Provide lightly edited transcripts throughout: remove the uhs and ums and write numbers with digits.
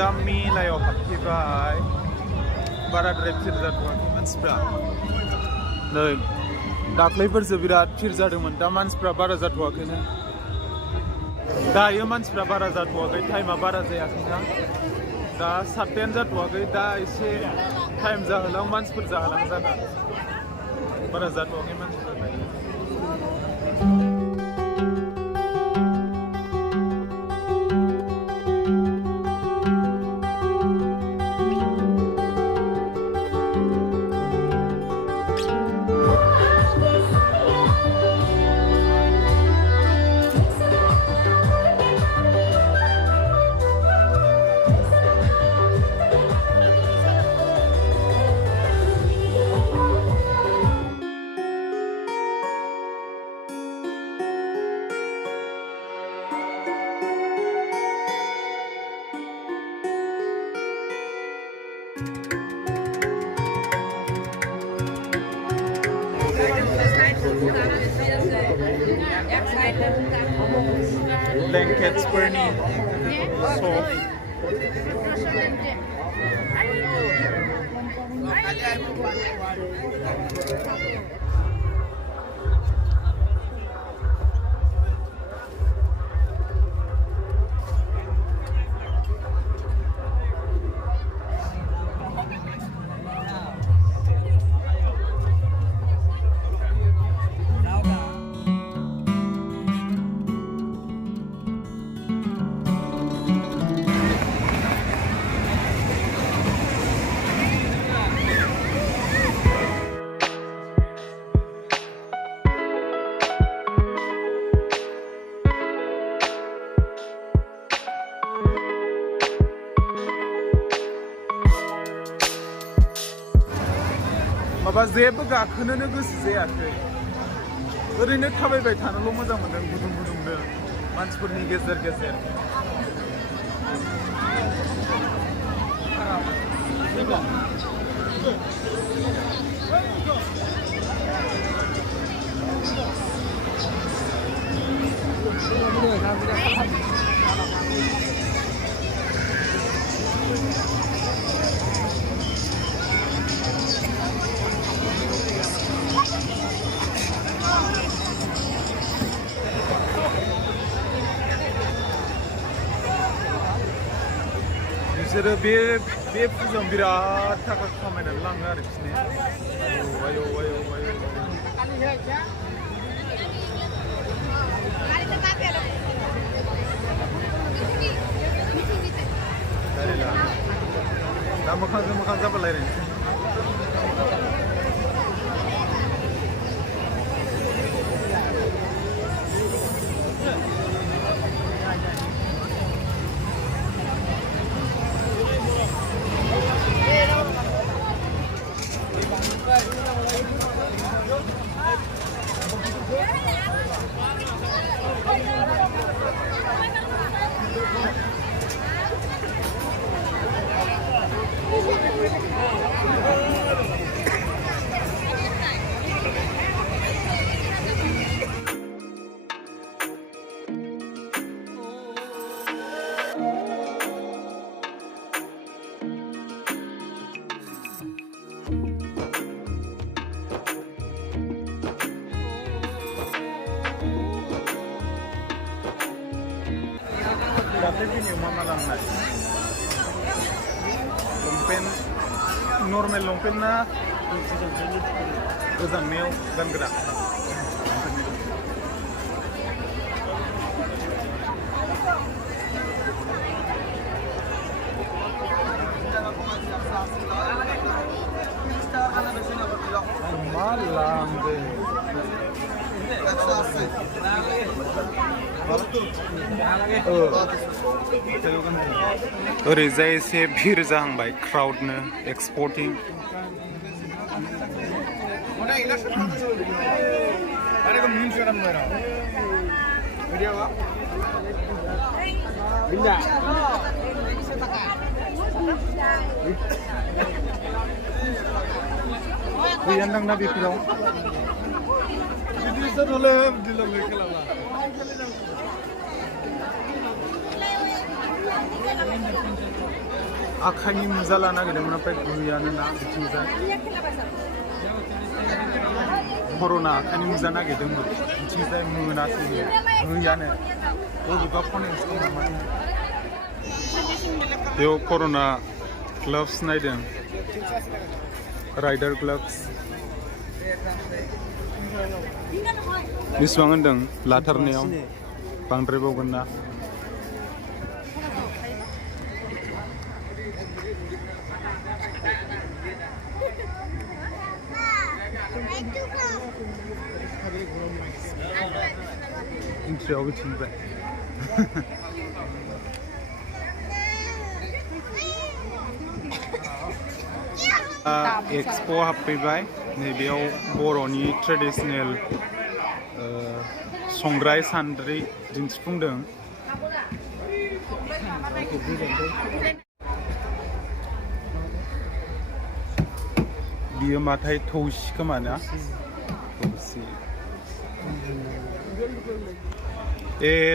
दा मेलायाव हाबफैबाय बाराद्राय भिर जाथ'वाखै मानसिफ्रा नै दाख्लैफोरसो बिराद भिर जादोंमोन दा मानसिफ्रा बारा जाथ'वाखैनो दायो मानसिफ्रा बारा जाथ'वाखै टाइमा बारा जायाखैना दा 7टायानो जाथ'वाखै दा एसे टाइम जाहोलां मानसिफोर जाहोलां जागोन बारा जाथ'वाखै मानसिफ्रा दायो Blankets Bernie soft माबा जेबो गाखोनोनो गोसो जायाखै ओरैनो थाबायबाय थानोल' मोजां मोनदों गुदुं गुदुंनो मानसिफोरनि गेजेर गेजेर बिसोरो बे फुजायाव बिराद थाखा खामायनानै लाङो आरो बिसोरनि आयौ आयौ आयौ दा मोखांजों मोखां जाबा रायलायनोसै दाख्लै मा लांनाय लंपेन्ट नर्मेल लंपेन्ट ना गोजांनायाव गानग्रा मा लांदों ओरैजाय एसे भिर जाहांबाय क्राउडनो एक्सपर्टिं गैयानदांना बेफोराव आखाइनि मुजा लानो नागिरदोंमोन ओमफ्राय गैयानो ना बिथिंजाय कर'ना आखाइनि मुजा नागिरदोंमोन बिथिंजाय मोनासै गैयानो बबेबा खनायावसो दं नामा बेयाव कर'ना ग्लाभ्स नायदों राइडार ग्लाभ्स बेसेबां होनदों लाथारनायाव बांद्रायबावगोन ना इंट्रियाव बिथिंबाय एक्सप' हाबफैबाय नैबेयाव बर'नि ट्रेडिशनेल संग्राय सान्द्रि दिन्थिफुंदों बियो माथाय थौसि खोमा ना थौसि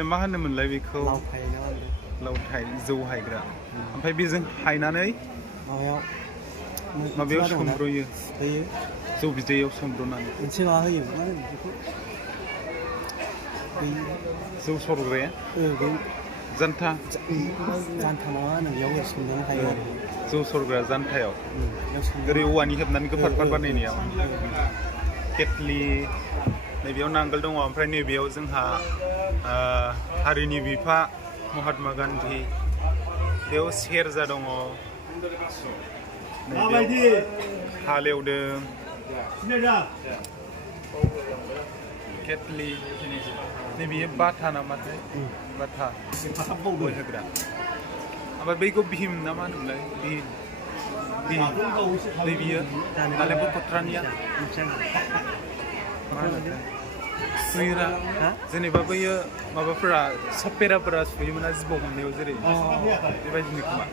मा होनोमोनलाय बेखौ लावथाय जौ हायग्रा ओमफ्राय बेजों हायनानै माबायाव सोमब्रयो जौ बिदैयाव सोमब्रनानै मोनसे माबा होयो मा होनो बेखौ जौ सरग्राया जानथा नङा होनो बेयाव सोमनानै हायो आरो जौ सरग्रा जानथायाव ओरै औवानि हेबनानै गोफार गोफार बानायनायाव केटलि नैबेयाव नांगोल दङ ओमफ्राय नैबेयाव जोंहा हारिनि बिफा महात्मा गान्धी बेयाव सेरजा दङ हालेवदों केटलि नैबेयो बाथा नामाथाय बाथा बय होग्रा ओमफ्राय बैखौ भिम ना मा होनोमोनलाय भिम नैबेयो नालेंखर खथ्रानिया मा होनो सुयोरा जेनेबा बैयो माबाफोरा सापेराफोरा सुयोमोन जिबौ हमनायाव जेरै बेबायदिनो खोमा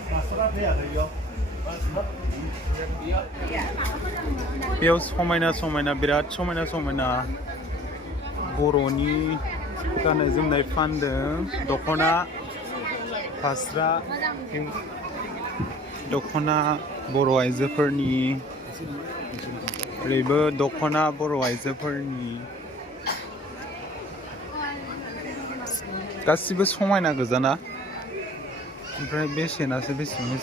बेयाव समायना समायना बिराद समायना समायना बर'नि गाननाय जोमनाय फानदों दख'ना फास्रा दख'ना बर' आइजोफोरनि ओरैबो दख'ना बर' आइजोफोरनि गासिबो समायना गोजाना ओमफ्राय बेसेनासो बेसेबां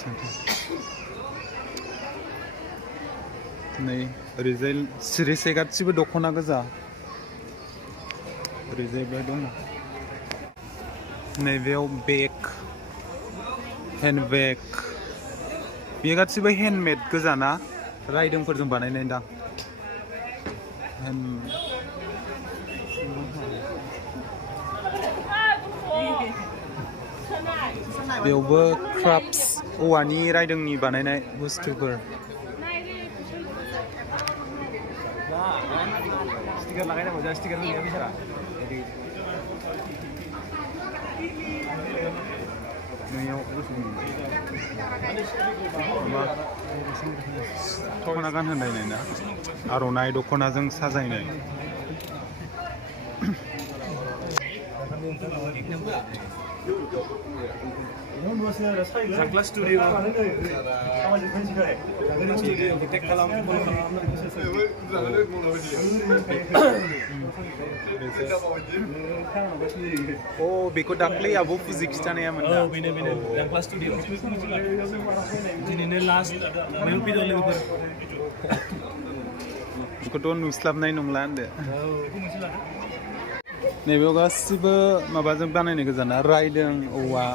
नै ओरैजाय सिरिसे गासिबो दख'ना गोजा ओरैजायबो दङ नैबेयाव बेग हेन्ड बेग बेयो गासिबो हेन्डमेड गोजाना राइदोंफोरजों बानायनाय दां बेयावबो क्राफ्ट्स औवानि राइदोंनि बानायनाय बुस्थुफोर दख'ना गानहोनाय ना आर'नाइ दख'नाजों साजायनाय जांख्ला स्टुडिअ टेक खालाम बेखौ दाख्लै आब' फुजि खिथानायामोन ना बेनो जांख्ला स्टुडिअ दिनैनो लास्ट बेयाव फैदों लोगोफोर बेखौथ' नुस्लाबनाय नंला होनदो नैबेयाव गासिबो माबाजों बानायनाय गोजाना रायदों औवा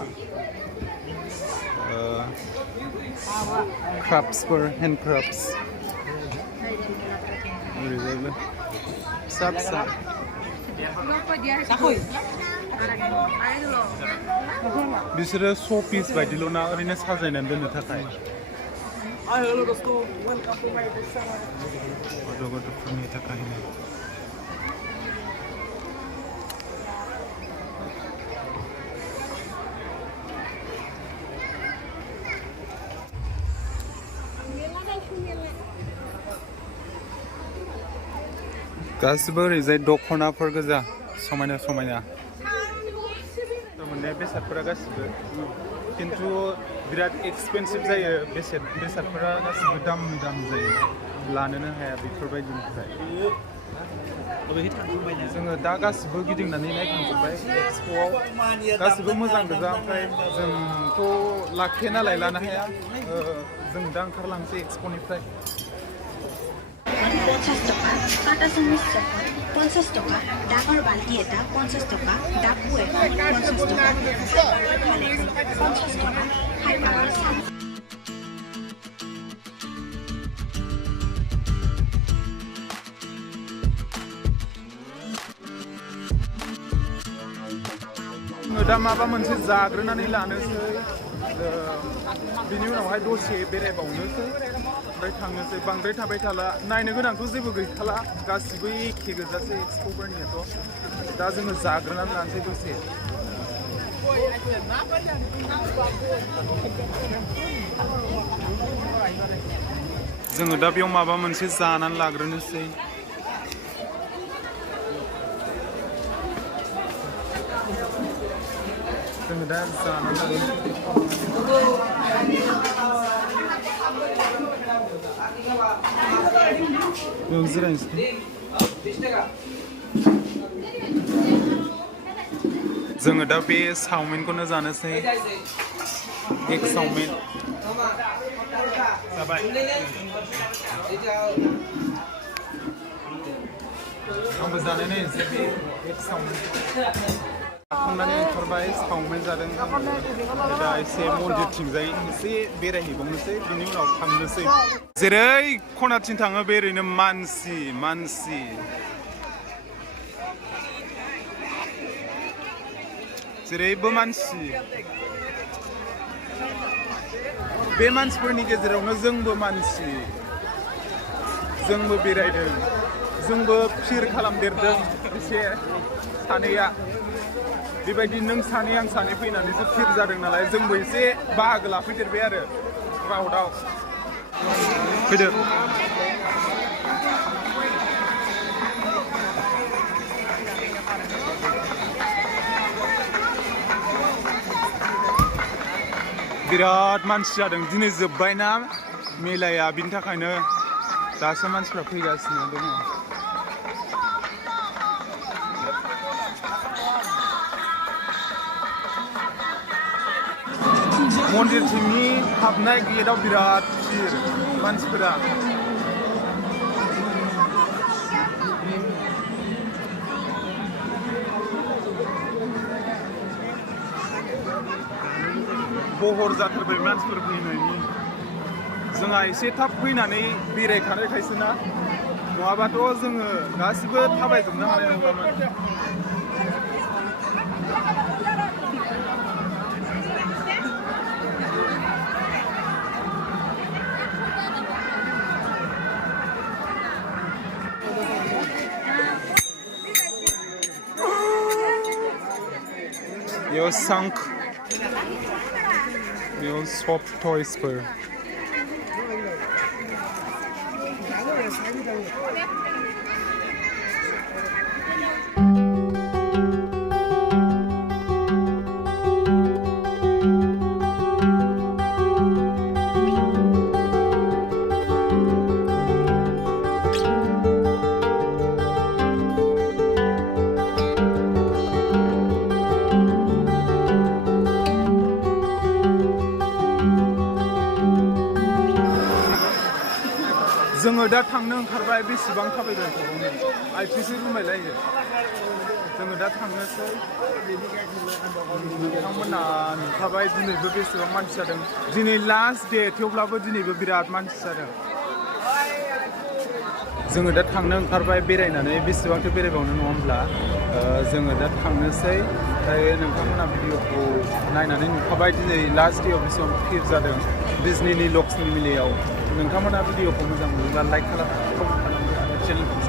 क्राफ्ट्सफोर हेन्ड क्राफ्ट्स ओरैजायबो फिसा फिसा बिसोरो श' पिस बायदिल' ना ओरैनो साजायनानै दोननो थाखाय गथ'फोरनि थाखाय गासिबो ओरैजाय दख'नाफोर गोजा समायना समायना मोननाय बेसादफोरा गासिबो खिन्थु बिराद एक्सपेन्सिभ जायो बेसादफोरा गासिबो दाम जायो लानोनो हाया बेफोरबायदिनिफ्राय जोङो दा गासिबो गिदिंनानै नायखांजोब्बाय एक्सप'आव गासिबो मोजां गोजा ओमफ्राय जोंथ' लाखिया नालाय लानो हाया जों दा ओंखारलांसै एक्सप'निफ्राय 50 টকা পাটা চামুচ 50 টকা ডাঙৰ বাল্টি এটা 50 টকা ডাবু এখন 50 টকা খালে 50 টকা খাই পাৱাৰ চামুচ दा माबा मोनसे जाग्रोनानै लानोसै बिनि उनावहाय दसे बेरायबावनोसै ओमफ्राय थांनोसै बांद्राय थाबाय थाला नायनो गोनांथ' जेबो गैखाला गासिबो एखे गोजासै एक्सप'फोरनियाथ' दा जोङो जाग्रोनानै लानोसै दसे जोङो दा बेयाव माबा मोनसे जानानै लाग्रोनोसै जोङो दा जानानै लाग्रोनोसै बेयाव जिरायनोसै जोङो दा बे चावमिनखौनो जानोसै एग चावमिन जाबाय आंबो जानाय नायनोसै बे एग चावमिन जाखांनानै ओंखारबाय चावमिन जादों दा एसे मन्दिरथिंजाय एसे बेरायहैबावनोसै बिनि उनाव थांनोसै जेरै खनाथिं थाङो बे ओरैनो मानसि जेरैबो मानसि बे मानसिफोरनि गेजेरावनो जोंबो मानसि जोंबो बेरायदों जोंबो फिर खालामदेरदों एसे सानैया बेबायदि नों सानै आं सानै फैनानैसो फिर जादों नालाय जोंबो एसे बाहागो लाफैदेरबाय आरो क्राउडआव फैदो बिराद मानसि जादों दिनै जोब्बायना मेलाया बिनि थाखायनो दासो मानसिफ्रा फैगासिनो दङ मन्दिरथिंनि हाबनाय गेटआव बिराद भिर मानसिफोरा बहर जाथारबाय मानसिफोर फैनायनि जोंहा एसे थाब फैनानै बेरायखानायखायसो ना नङाबाथ' जोङो गासिबो थाबायजोबनो हानाय नङामोन बेयाव सांख बेयाव सफ्ट टयसफोर जोङो दा थांनो ओंखारबाय बेसेबां थाबायगोन थ'नो आथिंसो रुमायलायो जोङो दा थांनोसै नोंथांमोना नुखाबाय दिनैबो बेसेबां मानसि जादों दिनै लास्ट डे थेवब्लाबो दिनैबो बिराद मानसि जादों जोङो दा थांनो ओंखारबाय बेरायनानै बेसेबांथो बेरायबावनो नङा होमब्ला जोङो दा थांनोसै ओमफ्राय नोंथांमोना भिडिअखौ नायनानै नुखाबाय दिनै लास्ट डेआव बेसेबां भिर जादों बिजनीनि लक्ष्मी मेलायाव नोंथांमोना भिडिअखौ मोजां मोनोब्ला लाइक खालामो कमेन्ट खालामो आरो चेनेलखौ